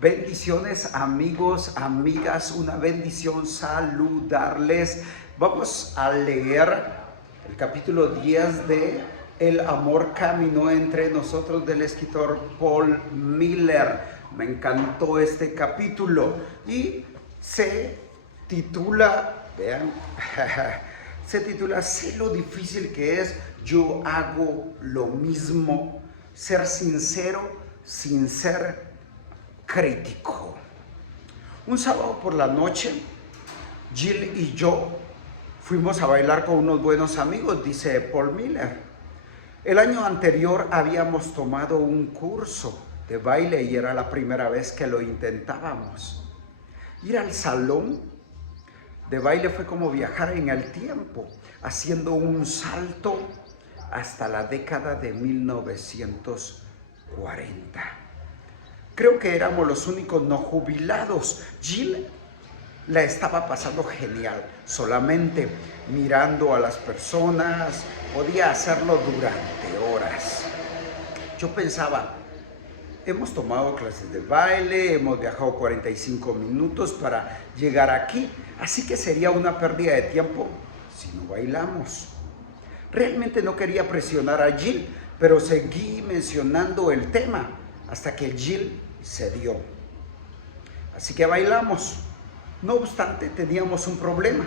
Bendiciones amigos, amigas, una bendición saludarles. Vamos a leer el capítulo 10 de El amor caminó entre nosotros del escritor Paul Miller. Me encantó este capítulo y se titula, vean, se titula Sé lo difícil que es, yo hago lo mismo, ser sincero sin ser crítico. Un sábado por la noche, Jill y yo fuimos a bailar con unos buenos amigos, dice Paul Miller. El año anterior habíamos tomado un curso de baile y era la primera vez que lo intentábamos. Ir al salón de baile fue como viajar en el tiempo, haciendo un salto hasta la década de 1940. Creo que éramos los únicos no jubilados. Jill la estaba pasando genial, solamente mirando a las personas, podía hacerlo durante horas. Yo pensaba, hemos tomado clases de baile, hemos viajado 45 minutos para llegar aquí, así que sería una pérdida de tiempo si no bailamos. Realmente no quería presionar a Jill, pero seguí mencionando el tema hasta que Jill cedió. Así que bailamos. No obstante, teníamos un problema.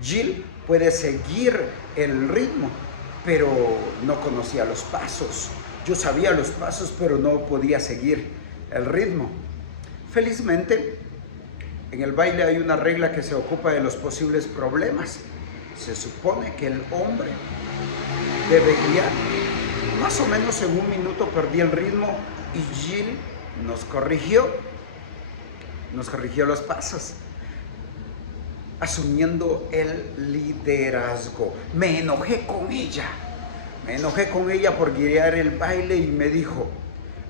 Jill puede seguir el ritmo, pero no conocía los pasos. Yo sabía los pasos, pero no podía seguir el ritmo. Felizmente, en el baile hay una regla que se ocupa de los posibles problemas. Se supone que el hombre debe guiar. Más o menos en un minuto perdí el ritmo y Jill nos corrigió los pasos, asumiendo el liderazgo. Me enojé con ella por guiar el baile y me dijo,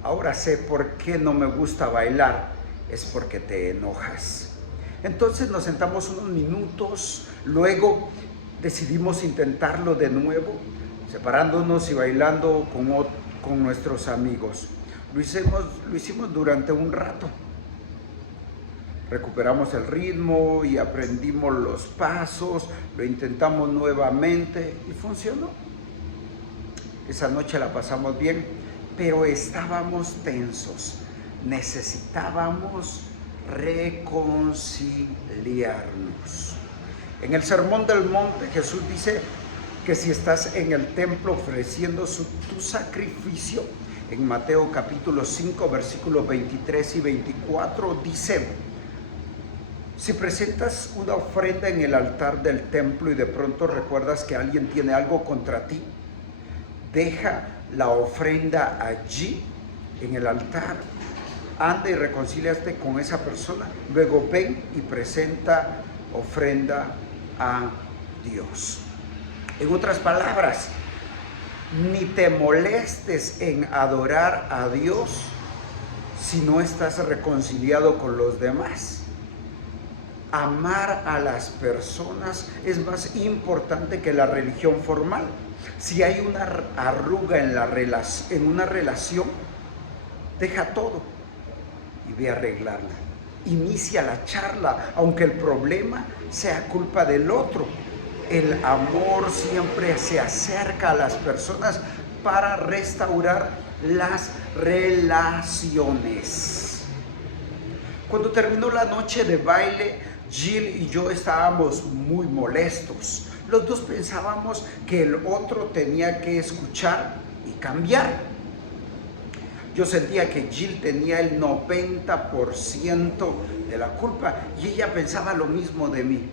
ahora sé por qué no me gusta bailar, es porque te enojas. Entonces nos sentamos unos minutos, luego decidimos intentarlo de nuevo, separándonos y bailando con nuestros amigos. Lo hicimos durante un rato. Recuperamos el ritmo y aprendimos los pasos, lo intentamos nuevamente y funcionó. Esa noche la pasamos bien, pero estábamos tensos. Necesitábamos reconciliarnos. En el Sermón del Monte, Jesús dice que si estás en el templo ofreciendo tu sacrificio, en Mateo capítulo 5, versículos 23 y 24, dice, si presentas una ofrenda en el altar del templo y de pronto recuerdas que alguien tiene algo contra ti, deja la ofrenda allí, en el altar, anda y reconcíliate con esa persona, luego ven y presenta ofrenda a Dios. En otras palabras, ni te molestes en adorar a Dios si no estás reconciliado con los demás. Amar a las personas es más importante que la religión formal. Si hay una arruga en una relación, deja todo y ve a arreglarla. Inicia la charla, aunque el problema sea culpa del otro. El amor siempre se acerca a las personas para restaurar las relaciones. Cuando terminó la noche de baile, Jill y yo estábamos muy molestos. Los dos pensábamos que el otro tenía que escuchar y cambiar. Yo sentía que Jill tenía el 90% de la culpa y ella pensaba lo mismo de mí.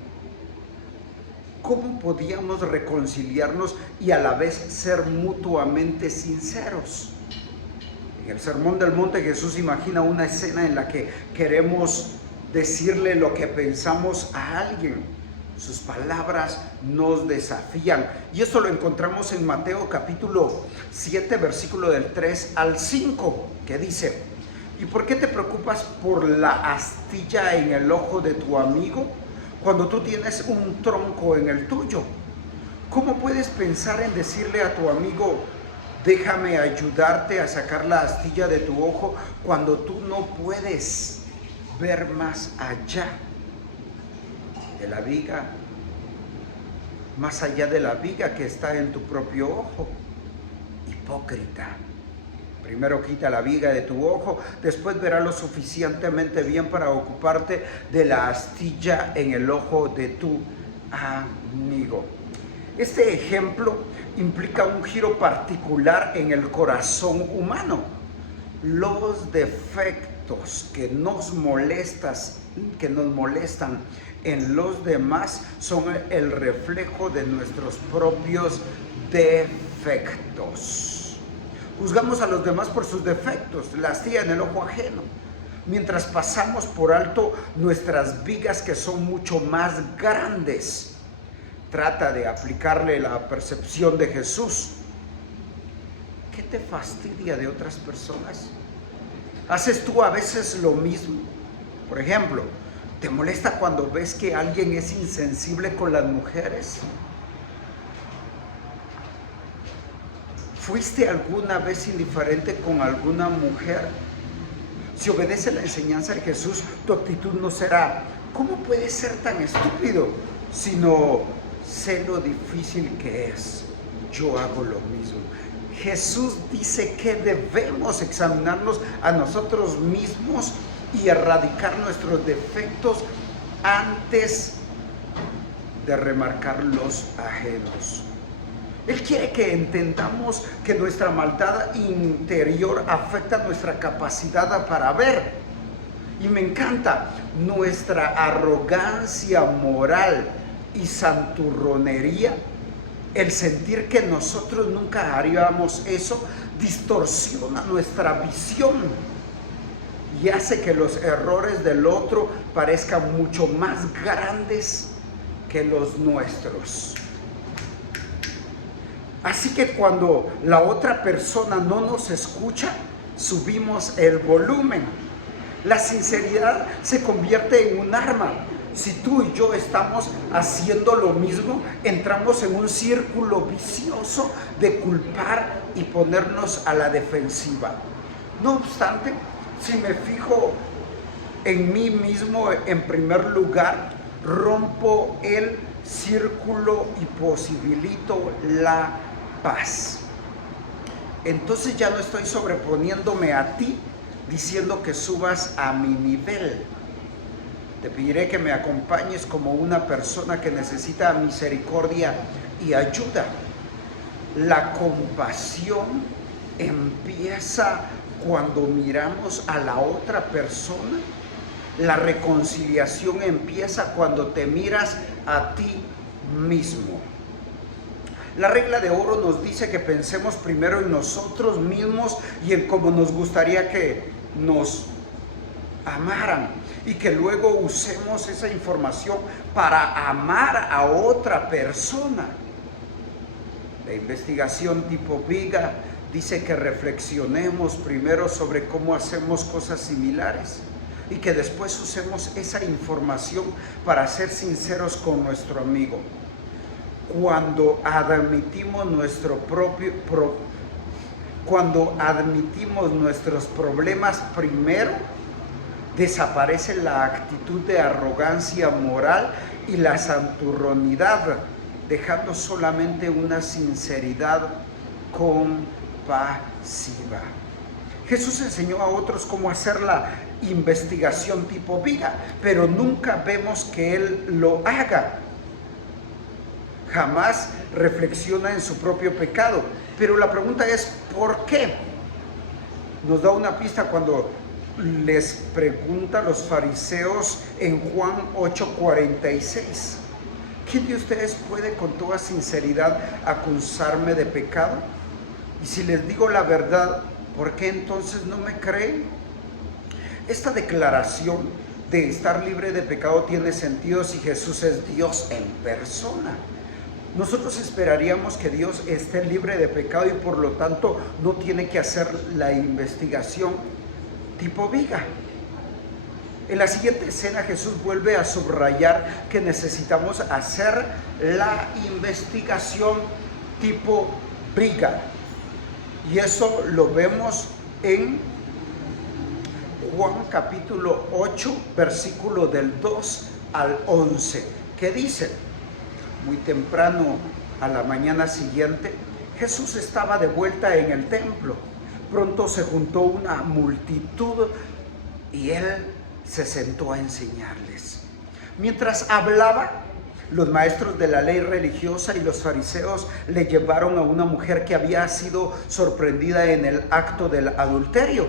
¿Cómo podíamos reconciliarnos y a la vez ser mutuamente sinceros? En el Sermón del Monte, Jesús imagina una escena en la que queremos decirle lo que pensamos a alguien. Sus palabras nos desafían. Y esto lo encontramos en Mateo capítulo 7, versículo del 3 al 5, que dice, ¿y por qué te preocupas por la astilla en el ojo de tu amigo cuando tú tienes un tronco en el tuyo? ¿Cómo puedes pensar en decirle a tu amigo, Déjame ayudarte a sacar la astilla de tu ojo cuando tú no puedes ver más allá de la viga, más allá de la viga que está en tu propio ojo. Hipócrita. Primero quita la viga de tu ojo, después verás lo suficientemente bien para ocuparte de la astilla en el ojo de tu amigo. Este ejemplo implica un giro particular en el corazón humano. Los defectos que nos molestan en los demás son el reflejo de nuestros propios defectos. Juzgamos a los demás por sus defectos, la astilla en el ojo ajeno, mientras pasamos por alto nuestras vigas que son mucho más grandes. Trata de aplicarle la percepción de Jesús. ¿Qué te fastidia de otras personas? ¿Haces tú a veces lo mismo? Por ejemplo, ¿te molesta cuando ves que alguien es insensible con las mujeres? ¿Fuiste alguna vez indiferente con alguna mujer? Si obedeces la enseñanza de Jesús, tu actitud no será, ¿cómo puedes ser tan estúpido? Sino, sé lo difícil que es, yo hago lo mismo. Jesús dice que debemos examinarnos a nosotros mismos y erradicar nuestros defectos antes de remarcar los ajenos. Él quiere que entendamos que nuestra maldad interior afecta nuestra capacidad para ver. Y me encanta, nuestra arrogancia moral y santurronería, el sentir que nosotros nunca haríamos eso, distorsiona nuestra visión y hace que los errores del otro parezcan mucho más grandes que los nuestros. Así que cuando la otra persona no nos escucha, subimos el volumen. La sinceridad se convierte en un arma. Si tú y yo estamos haciendo lo mismo, entramos en un círculo vicioso de culpar y ponernos a la defensiva. No obstante, si me fijo en mí mismo en primer lugar, rompo el círculo y posibilito la paz. Entonces ya no estoy sobreponiéndome a ti diciendo que subas a mi nivel. Te pediré que me acompañes como una persona que necesita misericordia y ayuda. La compasión empieza cuando miramos a la otra persona. La reconciliación empieza cuando te miras a ti mismo. La regla de oro nos dice que pensemos primero en nosotros mismos y en cómo nos gustaría que nos amaran, y que luego usemos esa información para amar a otra persona. La investigación tipo Viga dice que reflexionemos primero sobre cómo hacemos cosas similares y que después usemos esa información para ser sinceros con nuestro amigo. Cuando admitimos nuestros problemas primero, desaparece la actitud de arrogancia moral y la santurronidad, dejando solamente una sinceridad compasiva. Jesús enseñó a otros cómo hacer la investigación tipo Viga, pero nunca vemos que Él lo haga. Jamás reflexiona en su propio pecado. Pero la pregunta es, ¿por qué? Nos da una pista cuando les pregunta a los fariseos en Juan 8:46. ¿Quién de ustedes puede con toda sinceridad acusarme de pecado? Y si les digo la verdad, ¿por qué entonces no me creen? Esta declaración de estar libre de pecado tiene sentido si Jesús es Dios en persona. Nosotros esperaríamos que Dios esté libre de pecado y por lo tanto no tiene que hacer la investigación tipo Viga. En la siguiente escena Jesús vuelve a subrayar que necesitamos hacer la investigación tipo Viga. Y eso lo vemos en Juan capítulo 8, versículo del 2 al 11, que dice: muy temprano a la mañana siguiente, Jesús estaba de vuelta en el templo. Pronto se juntó una multitud y él se sentó a enseñarles. Mientras hablaba, los maestros de la ley religiosa y los fariseos le llevaron a una mujer que había sido sorprendida en el acto del adulterio.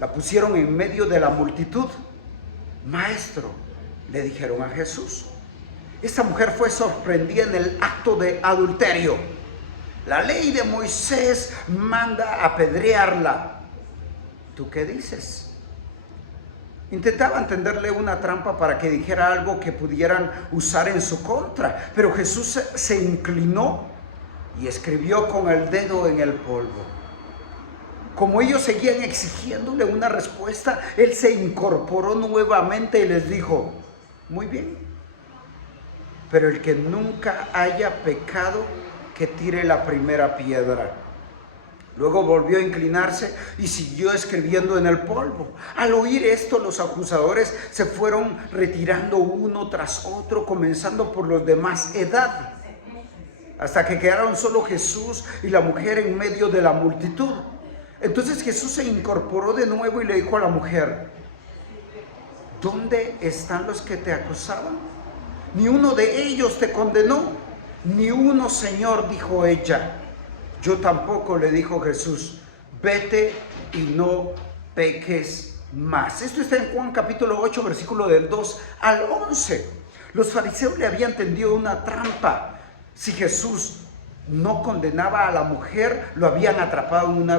La pusieron en medio de la multitud. Maestro, le dijeron a Jesús, esta mujer fue sorprendida en el acto de adulterio. La ley de Moisés manda apedrearla. ¿Tú qué dices? Intentaban tenderle una trampa para que dijera algo que pudieran usar en su contra, pero Jesús se inclinó y escribió con el dedo en el polvo. Como ellos seguían exigiéndole una respuesta, él se incorporó nuevamente y les dijo: muy bien, pero el que nunca haya pecado, que tire la primera piedra. Luego volvió a inclinarse y siguió escribiendo en el polvo. Al oír esto, los acusadores se fueron retirando uno tras otro, comenzando por los de más edad, hasta que quedaron solo Jesús y la mujer en medio de la multitud. Entonces Jesús se incorporó de nuevo y le dijo a la mujer: ¿dónde están los que te acusaban? Ni uno de ellos te condenó. Ni uno, Señor, dijo ella. Yo tampoco, le dijo Jesús. Vete y no peques más. Esto está en Juan capítulo 8, versículo del 2 al 11. Los fariseos le habían tendido una trampa. Si Jesús no condenaba a la mujer, lo habían atrapado en una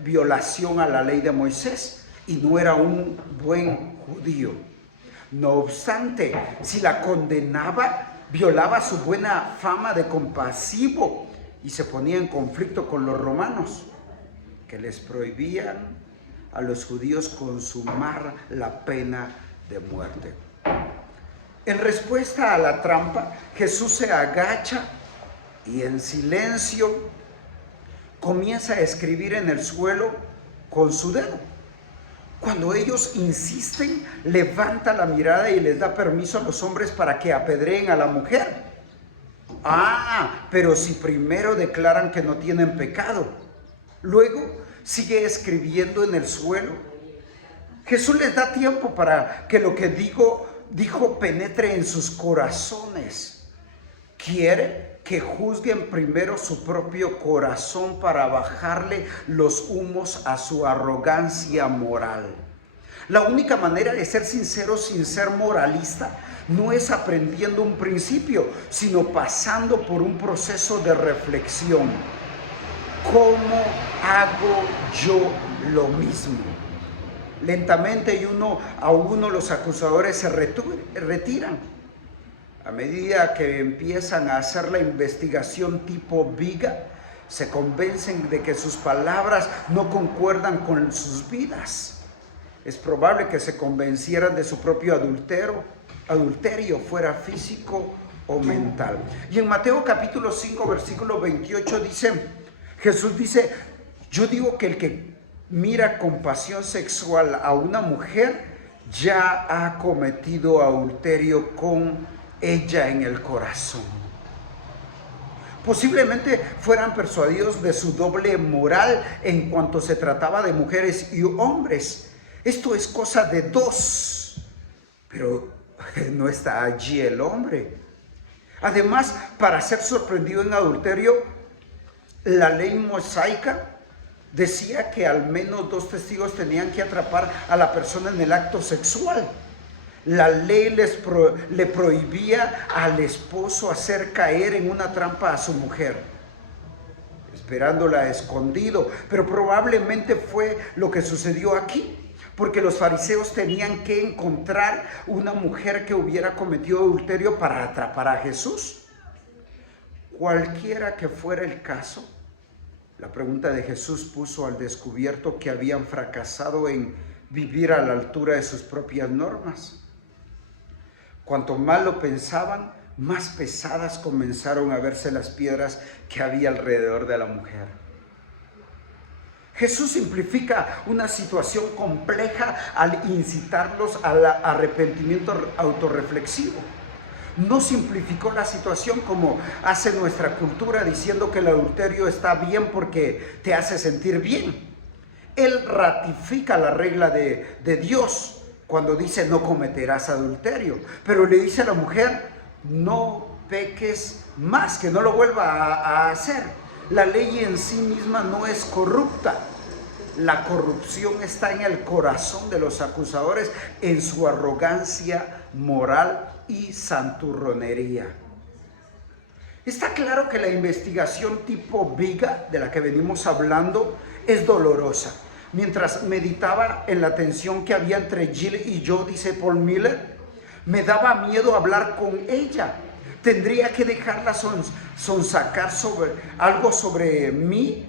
violación a la ley de Moisés y no era un buen judío. No obstante, si la condenaba, violaba su buena fama de compasivo y se ponía en conflicto con los romanos, que les prohibían a los judíos consumar la pena de muerte. En respuesta a la trampa, Jesús se agacha y en silencio comienza a escribir en el suelo con su dedo. Cuando ellos insisten, levanta la mirada y les da permiso a los hombres para que apedreen a la mujer. Pero si primero declaran que no tienen pecado, luego sigue escribiendo en el suelo. Jesús les da tiempo para que lo que dijo penetre en sus corazones. Quiere que juzguen primero su propio corazón para bajarle los humos a su arrogancia moral. La única manera de ser sincero sin ser moralista no es aprendiendo un principio, sino pasando por un proceso de reflexión. ¿Cómo hago yo lo mismo? Lentamente y uno a uno los acusadores se retiran. A medida que empiezan a hacer la investigación tipo viga, se convencen de que sus palabras no concuerdan con sus vidas. Es probable que se convencieran de su propio adulterio, fuera físico o mental. Y en Mateo capítulo 5, versículo 28 Jesús dice: yo digo que el que mira con pasión sexual a una mujer ya ha cometido adulterio con ella en el corazón. Posiblemente fueran persuadidos de su doble moral en cuanto se trataba de mujeres y hombres. Esto es cosa de dos, pero no está allí el hombre. Además, para ser sorprendido en adulterio, la ley mosaica decía que al menos 2 testigos tenían que atrapar a la persona en el acto sexual. La ley le prohibía al esposo hacer caer en una trampa a su mujer, esperándola escondido. Pero probablemente fue lo que sucedió aquí, porque los fariseos tenían que encontrar una mujer que hubiera cometido adulterio para atrapar a Jesús. Cualquiera que fuera el caso, la pregunta de Jesús puso al descubierto que habían fracasado en vivir a la altura de sus propias normas. Cuanto más lo pensaban, más pesadas comenzaron a verse las piedras que había alrededor de la mujer. Jesús simplifica una situación compleja al incitarlos al arrepentimiento autorreflexivo. No simplificó la situación como hace nuestra cultura diciendo que el adulterio está bien porque te hace sentir bien. Él ratifica la regla de Dios cuando dice no cometerás adulterio, pero le dice a la mujer no peques más, que no lo vuelva a hacer. La ley en sí misma no es corrupta. La corrupción está en el corazón de los acusadores, en su arrogancia moral y santurronería. Está claro que la investigación tipo Viga, de la que venimos hablando, es dolorosa. Mientras meditaba en la tensión que había entre Jill y yo, dice Paul Miller, me daba miedo hablar con ella. Tendría que dejarla sonsacar sobre algo sobre mí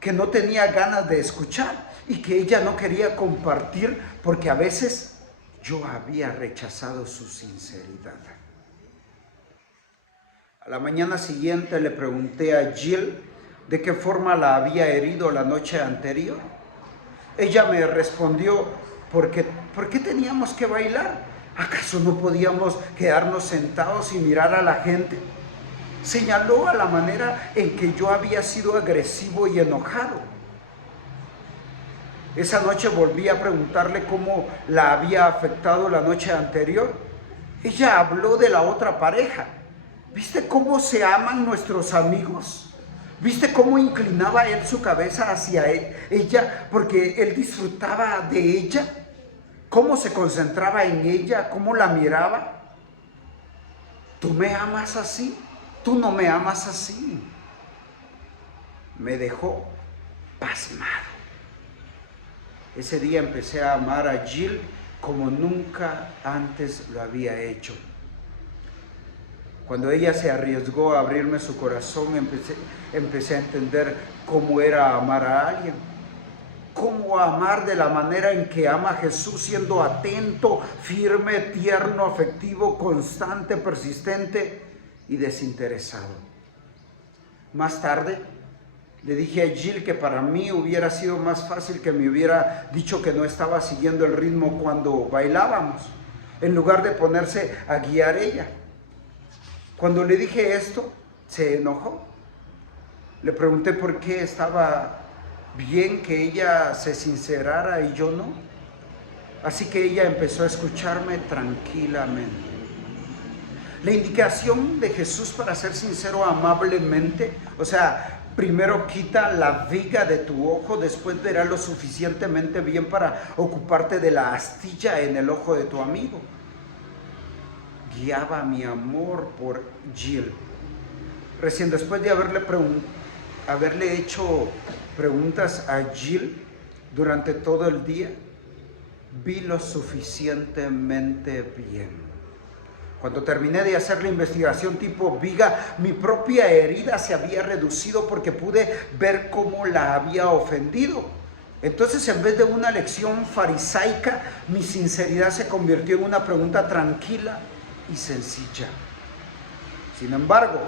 que no tenía ganas de escuchar y que ella no quería compartir porque a veces yo había rechazado su sinceridad. A la mañana siguiente le pregunté a Jill de qué forma la había herido la noche anterior. Ella me respondió, ¿por qué teníamos que bailar? ¿Acaso no podíamos quedarnos sentados y mirar a la gente? Señaló a la manera en que yo había sido agresivo y enojado. Esa noche volví a preguntarle cómo la había afectado la noche anterior. Ella habló de la otra pareja. ¿Viste cómo se aman nuestros amigos? ¿Viste cómo inclinaba él su cabeza hacia ella porque él disfrutaba de ella? ¿Cómo se concentraba en ella? ¿Cómo la miraba? ¿Tú me amas así? Tú no me amas así. Me dejó pasmado. Ese día empecé a amar a Jill como nunca antes lo había hecho. Cuando ella se arriesgó a abrirme su corazón, empecé a entender cómo era amar a alguien. Cómo amar de la manera en que ama Jesús, siendo atento, firme, tierno, afectivo, constante, persistente y desinteresado. Más tarde le dije a Jill que para mí hubiera sido más fácil que me hubiera dicho que no estaba siguiendo el ritmo cuando bailábamos, en lugar de ponerse a guiar ella. Cuando le dije esto, se enojó. Le pregunté por qué estaba bien que ella se sincerara y yo no. Así que ella empezó a escucharme tranquilamente. La indicación de Jesús para ser sincero amablemente, o sea, primero quita la viga de tu ojo, después verás lo suficientemente bien para ocuparte de la astilla en el ojo de tu amigo. Guiaba mi amor por Jill. Recién después de haberle hecho preguntas a Jill durante todo el día, vi lo suficientemente bien. Cuando terminé de hacer la investigación tipo Viga, mi propia herida se había reducido porque pude ver cómo la había ofendido. Entonces, en vez de una lección farisaica, mi sinceridad se convirtió en una pregunta tranquila y sencilla. Sin embargo,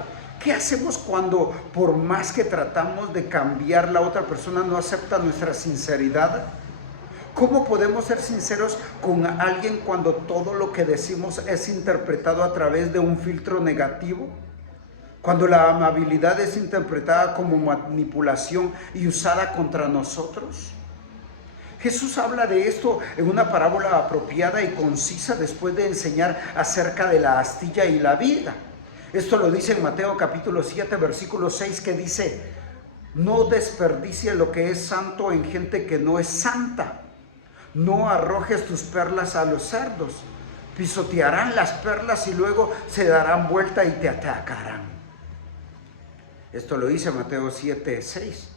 ¿qué hacemos cuando por más que tratamos de cambiar, la otra persona no acepta nuestra sinceridad? ¿Cómo podemos ser sinceros con alguien cuando todo lo que decimos es interpretado a través de un filtro negativo? Cuando la amabilidad es interpretada como manipulación y usada contra nosotros. Jesús habla de esto en una parábola apropiada y concisa después de enseñar acerca de la astilla y la viga. Esto lo dice en Mateo capítulo 7, versículo 6, que dice: no desperdicies lo que es santo en gente que no es santa. No arrojes tus perlas a los cerdos. Pisotearán las perlas y luego se darán vuelta y te atacarán. Esto lo dice Mateo 7, 6.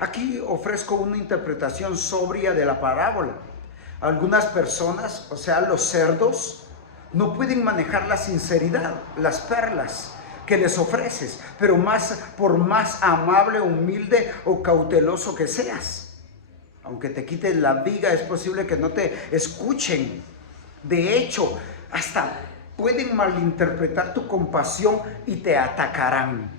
Aquí ofrezco una interpretación sobria de la parábola. Algunas personas, o sea, los cerdos, no pueden manejar la sinceridad, las perlas que les ofreces, pero por más amable, humilde o cauteloso que seas. Aunque te quiten la viga, es posible que no te escuchen. De hecho, hasta pueden malinterpretar tu compasión y te atacarán.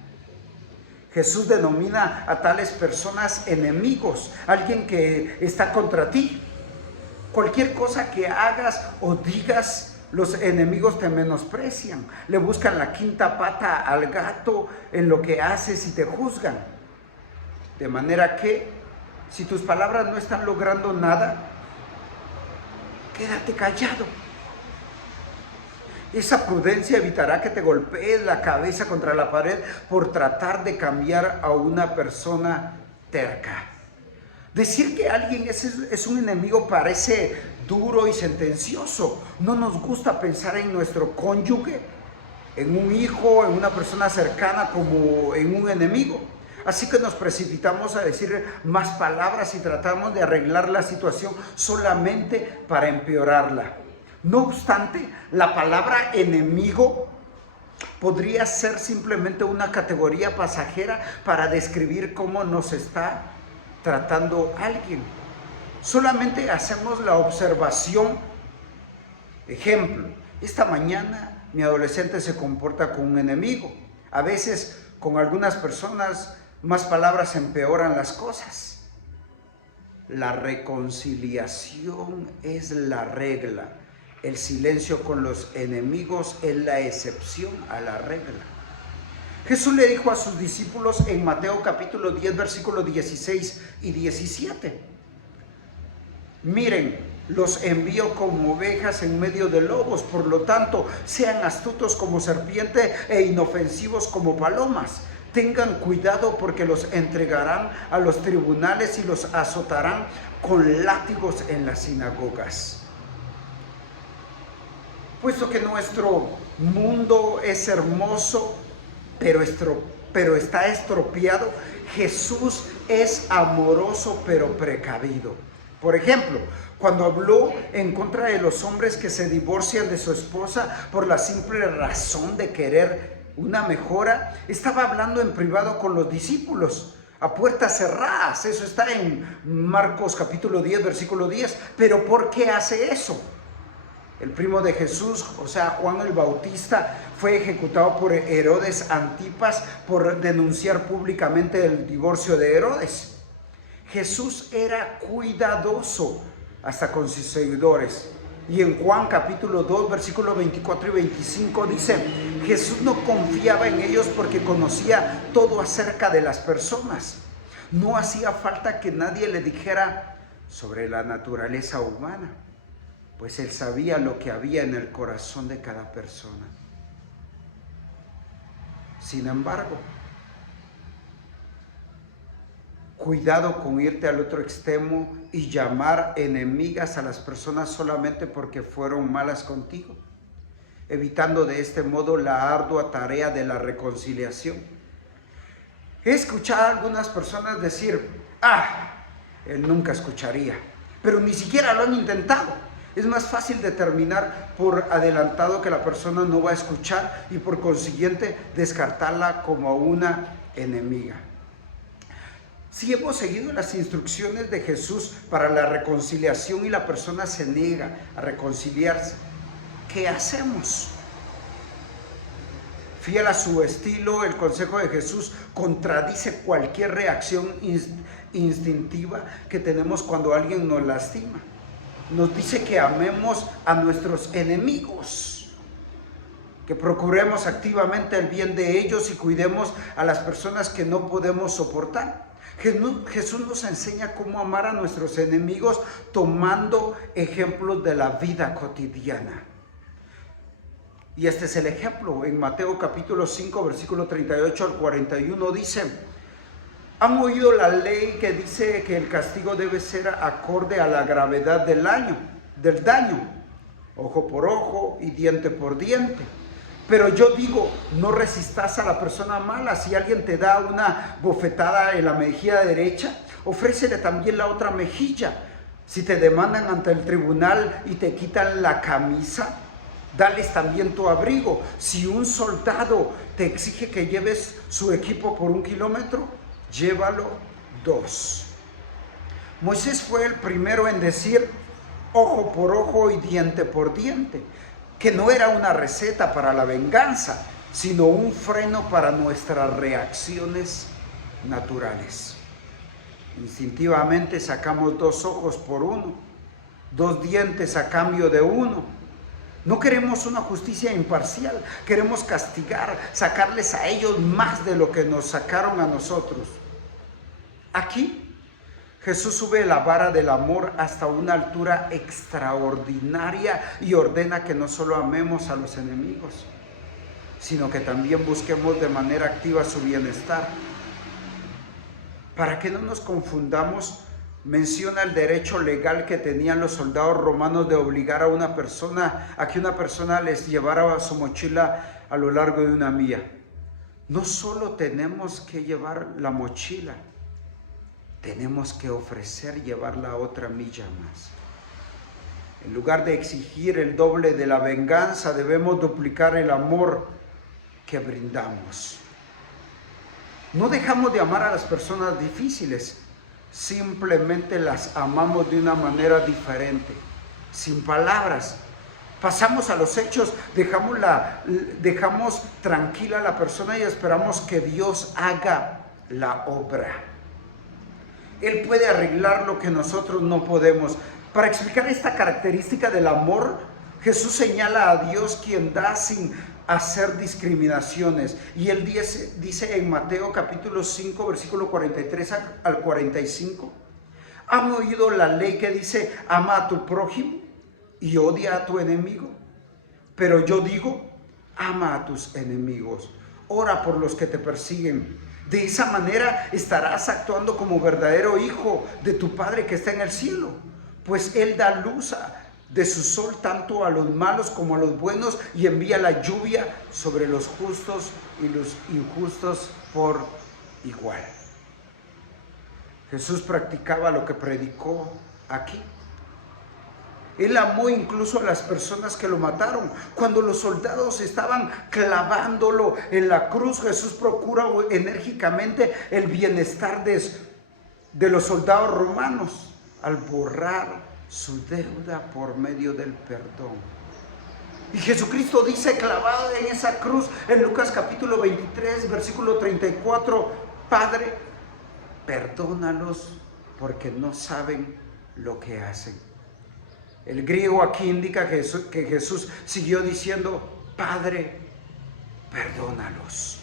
Jesús denomina a tales personas enemigos, alguien que está contra ti. Cualquier cosa que hagas o digas, los enemigos te menosprecian, le buscan la quinta pata al gato en lo que haces y te juzgan. De manera que, si tus palabras no están logrando nada, quédate callado. Esa prudencia evitará que te golpees la cabeza contra la pared por tratar de cambiar a una persona terca. Decir que alguien es un enemigo parece duro y sentencioso. No nos gusta pensar en nuestro cónyuge, en un hijo, en una persona cercana como en un enemigo. Así que nos precipitamos a decir más palabras y tratamos de arreglar la situación solamente para empeorarla. No obstante, la palabra enemigo podría ser simplemente una categoría pasajera para describir cómo nos está tratando alguien. Solamente hacemos la observación. Ejemplo, esta mañana mi adolescente se comporta como un enemigo. A veces con algunas personas más palabras empeoran las cosas. La reconciliación es la regla. El silencio con los enemigos es la excepción a la regla. Jesús le dijo a sus discípulos en Mateo capítulo 10, versículos 16 y 17. Miren, los envío como ovejas en medio de lobos, por lo tanto, sean astutos como serpiente e inofensivos como palomas. Tengan cuidado porque los entregarán a los tribunales y los azotarán con látigos en las sinagogas. Puesto que nuestro mundo es hermoso, pero está estropeado, Jesús es amoroso pero precavido. Por ejemplo, cuando habló en contra de los hombres que se divorcian de su esposa por la simple razón de querer una mejora, estaba hablando en privado con los discípulos, a puertas cerradas. Eso está en Marcos capítulo 10, versículo 10. Pero ¿por qué hace eso? El primo de Jesús, o sea, Juan el Bautista, fue ejecutado por Herodes Antipas por denunciar públicamente el divorcio de Herodes. Jesús era cuidadoso hasta con sus seguidores. Y en Juan capítulo 2, versículos 24 y 25 dice, Jesús no confiaba en ellos porque conocía todo acerca de las personas. No hacía falta que nadie le dijera sobre la naturaleza humana, pues él sabía lo que había en el corazón de cada persona. Sin embargo, cuidado con irte al otro extremo y llamar enemigas a las personas solamente porque fueron malas contigo, evitando de este modo la ardua tarea de la reconciliación. He escuchado a algunas personas decir, él nunca escucharía, pero ni siquiera lo han intentado. Es más fácil determinar por adelantado que la persona no va a escuchar y por consiguiente descartarla como una enemiga. Si hemos seguido las instrucciones de Jesús para la reconciliación y la persona se niega a reconciliarse, ¿qué hacemos? Fiel a su estilo, el consejo de Jesús contradice cualquier reacción instintiva que tenemos cuando alguien nos lastima. Nos dice que amemos a nuestros enemigos, que procuremos activamente el bien de ellos y cuidemos a las personas que no podemos soportar. Jesús nos enseña cómo amar a nuestros enemigos tomando ejemplos de la vida cotidiana. Y este es el ejemplo. En Mateo capítulo 5, versículo 38 al 41 dice, ¿han oído la ley que dice que el castigo debe ser acorde a la gravedad del daño? Ojo por ojo y diente por diente. Pero yo digo, no resistas a la persona mala. Si alguien te da una bofetada en la mejilla derecha, ofrécele también la otra mejilla. Si te demandan ante el tribunal y te quitan la camisa, dales también tu abrigo. Si un soldado te exige que lleves su equipo por 1 kilómetro, llévalo 2. Moisés fue el primero en decir ojo por ojo y diente por diente, que no era una receta para la venganza, sino un freno para nuestras reacciones naturales. Instintivamente sacamos 2 ojos por uno, 2 dientes a cambio de uno. No queremos una justicia imparcial, queremos castigar, sacarles a ellos más de lo que nos sacaron a nosotros. Aquí Jesús sube la vara del amor hasta una altura extraordinaria y ordena que no solo amemos a los enemigos, sino que también busquemos de manera activa su bienestar. Para que no nos confundamos, menciona el derecho legal que tenían los soldados romanos de obligar a que una persona les llevara su mochila a lo largo de una milla. No solo tenemos que llevar la mochila, tenemos que ofrecer llevarla otra milla más. En lugar de exigir el doble de la venganza, debemos duplicar el amor que brindamos. No dejamos de amar a las personas difíciles, simplemente las amamos de una manera diferente, sin palabras. Pasamos a los hechos, dejamos tranquila a la persona y esperamos que Dios haga la obra. Él puede arreglar lo que nosotros no podemos. Para explicar esta característica del amor, Jesús señala a Dios quien da sin hacer discriminaciones. Y Él dice en Mateo capítulo 5, versículo 43 al 45, ¿han oído la ley que dice, ama a tu prójimo y odia a tu enemigo? Pero yo digo, ama a tus enemigos, ora por los que te persiguen. De esa manera estarás actuando como verdadero hijo de tu Padre que está en el cielo, pues Él da luz de su sol tanto a los malos como a los buenos y envía la lluvia sobre los justos y los injustos por igual. Jesús practicaba lo que predicó aquí. Él amó incluso a las personas que lo mataron. Cuando los soldados estaban clavándolo en la cruz, Jesús procura enérgicamente el bienestar de los soldados romanos al borrar su deuda por medio del perdón. Y Jesucristo dice, clavado en esa cruz, en Lucas capítulo 23, versículo 34, Padre, perdónalos porque no saben lo que hacen. El griego aquí indica que Jesús siguió diciendo, Padre, perdónalos.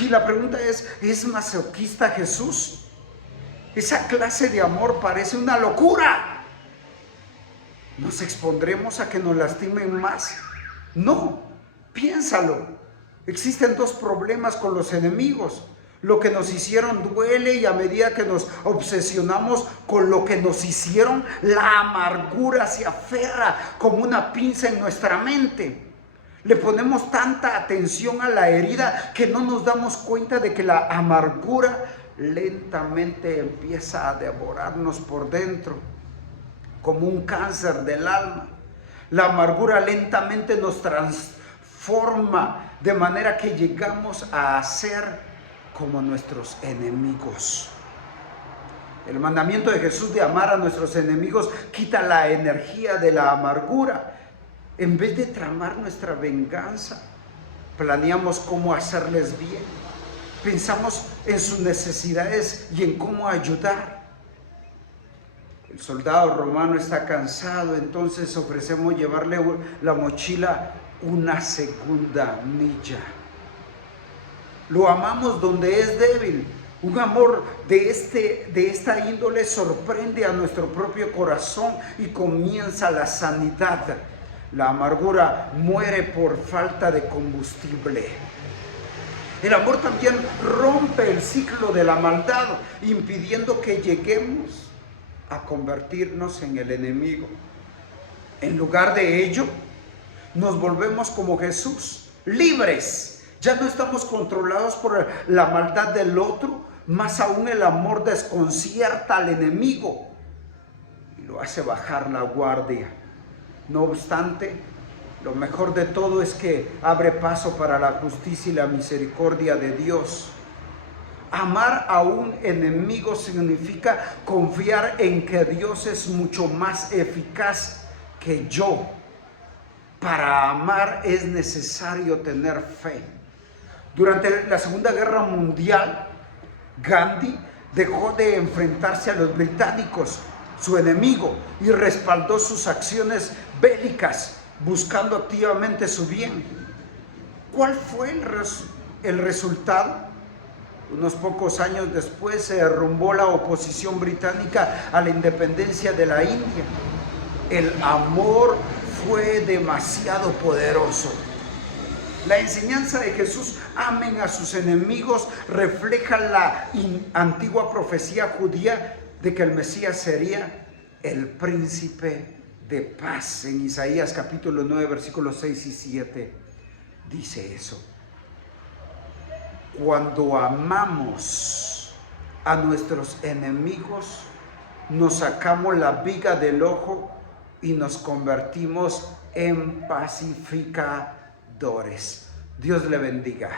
Y la pregunta ¿es masoquista Jesús? Esa clase de amor parece una locura. ¿Nos expondremos a que nos lastimen más? No, piénsalo. Existen 2 problemas con los enemigos. Lo que nos hicieron duele y a medida que nos obsesionamos con lo que nos hicieron, la amargura se aferra como una pinza en nuestra mente. Le ponemos tanta atención a la herida que no nos damos cuenta de que la amargura lentamente empieza a devorarnos por dentro, como un cáncer del alma. La amargura lentamente nos transforma de manera que llegamos a ser como nuestros enemigos. El mandamiento de Jesús de amar a nuestros enemigos quita la energía de la amargura. En vez de tramar nuestra venganza, planeamos cómo hacerles bien. Pensamos en sus necesidades y en cómo ayudar. El soldado romano está cansado, entonces ofrecemos llevarle la mochila una segunda milla. Lo amamos donde es débil. Un amor de esta índole sorprende a nuestro propio corazón y comienza la sanidad. La amargura muere por falta de combustible. El amor también rompe el ciclo de la maldad, impidiendo que lleguemos a convertirnos en el enemigo. En lugar de ello, nos volvemos como Jesús, libres. Ya no estamos controlados por la maldad del otro, más aún el amor desconcierta al enemigo y lo hace bajar la guardia. No obstante, lo mejor de todo es que abre paso para la justicia y la misericordia de Dios. Amar a un enemigo significa confiar en que Dios es mucho más eficaz que yo. Para amar es necesario tener fe. Durante la Segunda Guerra Mundial, Gandhi dejó de enfrentarse a los británicos, su enemigo, y respaldó sus acciones bélicas, buscando activamente su bien. ¿Cuál fue el resultado? Unos pocos años después se derrumbó la oposición británica a la independencia de la India. El amor fue demasiado poderoso. La enseñanza de Jesús, amen a sus enemigos, refleja la antigua profecía judía de que el Mesías sería el príncipe de paz. En Isaías capítulo 9, versículos 6 y 7 dice eso. Cuando amamos a nuestros enemigos, nos sacamos la viga del ojo y nos convertimos en pacificadores. Dios le bendiga.